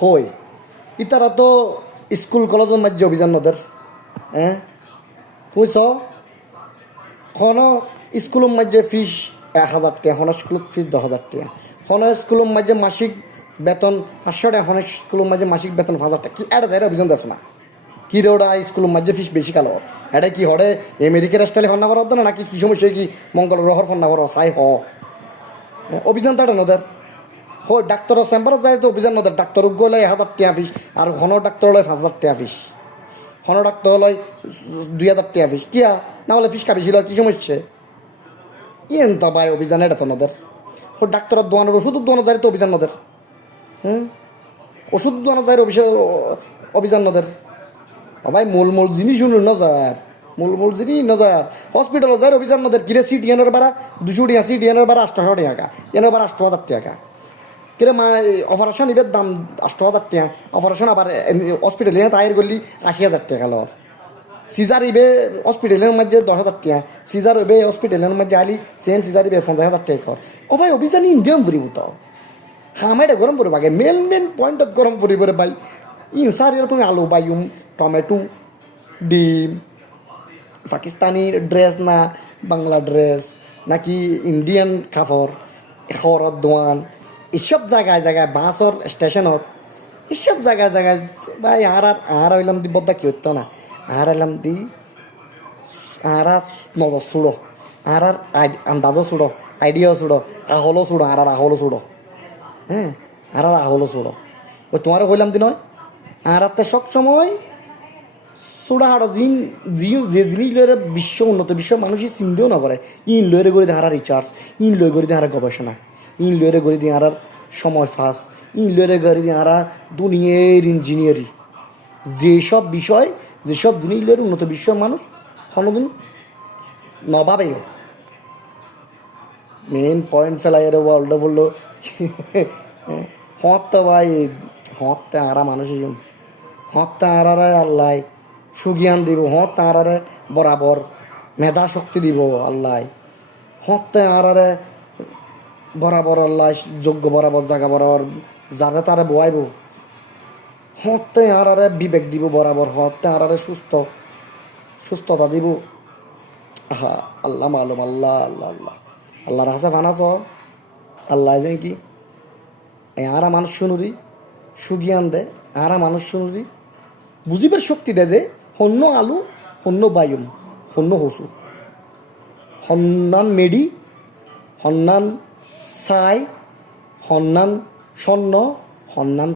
হই ইতারা তো স্কুল কলেজের মাঝে অভিযান নদের হ্যাঁ বুঝছ কোনো স্কুলের মাঝে ফিস 1,000 টাকা কোনো স্কুলের ফিস 10,000 টাকা কোনো স্কুলের মাঝে মাসিক বেতন 500 টাকা কোনো স্কুলের মাঝে মাসিক বেতন 5,000 টাকা কি এটা দেয় অভিযান দেশ না কি রে ওটা স্কুলের মাঝে ফিস বেশি কালো এটা কি হরে আমেরিকার স্টাইলে ফন্না করা হতো না নাকি কি সমস্যা কি মঙ্গল রহর ফন্না করা সাই হ অভিযান তো এটা নদের হয় ডাক্তারের চেম্বারত যায় তো অভিযান নদের ডাক্তার গ'লে 1,000 টাকা ফিস আর ঘন ডাক্তার লয় 5,000 টাকা ফিস ঘন ডাক্তার লয় 2,000 টাকা ফিস কিয়া না হলে ফিস কাবিছিল কি সমস্যা ইয়েন তো ভাই অভিযান এটা তো নদের ও ডাক্তারের দোয়ানোর ওষুধ দোয়ানো যায় তো অভিযান নদের ওষুধ দোয়ানো যায় অভিযান নদের ভাই মূল জিনিস শুনুন নজার মূল জিনিস নজার হসপিটাল যায় অভিযান নদের কিরে সিট এনের বাড়া 200 টাকা সিট এনের বাড়া 800 টাকা এনের বাড়া 8,000 টাকা কিরে মা অপারেশন এবার দাম 8,000 টাকা অপারেশন আবার হসপিটালে তাইর করলি 80,000 টাকা লর সিজার ইবে হসপিটালের মধ্যে 10,000 টাকা সিজার ইবে হসপিটালের মধ্যে আলি সেম সিজার ইবে 50,000 টাকা কর ও ভাই অভিযান ইন্ডিয়াম ফুরিব তো হামাইটা গরম পড়িব আগে মেন পয়েন্টত গরম পড়িব রে ভাই ইনসার তুমি আলু বাইম টমেটো ডিম পাকিস্তানি ড্রেস না বাংলা ড্রেস নাকি ইন্ডিয়ান কাপড় খাওয়ার দোয়ান এইসব জায়গায় বাসর স্টেশনত এইসব জায়গায় ভাই আর হইলাম দি বদ্দা কি হইতো না আর হইলাম দি আর নজর ছুড়ো আর আন্দাজও ছুড়ো আইডিয়াও ছুড়ো আহলও ছুড়ো আর আহলও ছুড়ো হ্যাঁ আর আহলও ছুড়ো ওই তোমারও হইলাম দি নয় আর সব সময় ছোড়াহাড়ো যে জিনিস লয়ে বিশ্ব উন্নত বিশ্বের মানুষই চিন্তাও না করে ইন লয়ে করে দিয়ে হারা রিচার্জ ইন লয়ে করে দিয়ে হারা গবেষণা ইন লয়ে করে দিয়ে হারার সময় ফাঁস ইন লয়ে করে দিয়ে হারা দুনিয়ার ইঞ্জিনিয়ারিং যেসব বিষয় যেসব জিনিস লয়ে উন্নত বিশ্বের মানুষ কোনোদিন নভাবেই মেন পয়েন্ট ফেলাই এর ওয়ার্ল্ড বললো হত তো ভাই হত তো হারা মানুষ হত তো হারারে আল্লাহ সুজ্ঞান দিব হত তাঁরারে বরাবর মেধা শক্তি দিব আল্লাহ হত তাঁরারে বরাবর আল্লাহ যোগ্য বরাবর জায়গা বরাবর যারা তারা বয়াইব হত তাঁরারে বিবেক দিব বরাবর হত তাঁরারে সুস্থতা দিব আহা আল্লাহ মালুম আল্লাহ আল্লাহ আল্লাহ আল্লাহর হাসে ফানাস আল্লাহ যে কি আরা মানুষ শুনুরি সুজ্ঞান দে আরা মানুষ শুনুরি বুঝিবার শক্তি দেয় যে হন্য আলু হন্য বায়ুম হন্য হসু হন্নান মেডি হন্নান সাই হন্নান স্বর্ণ হন্নান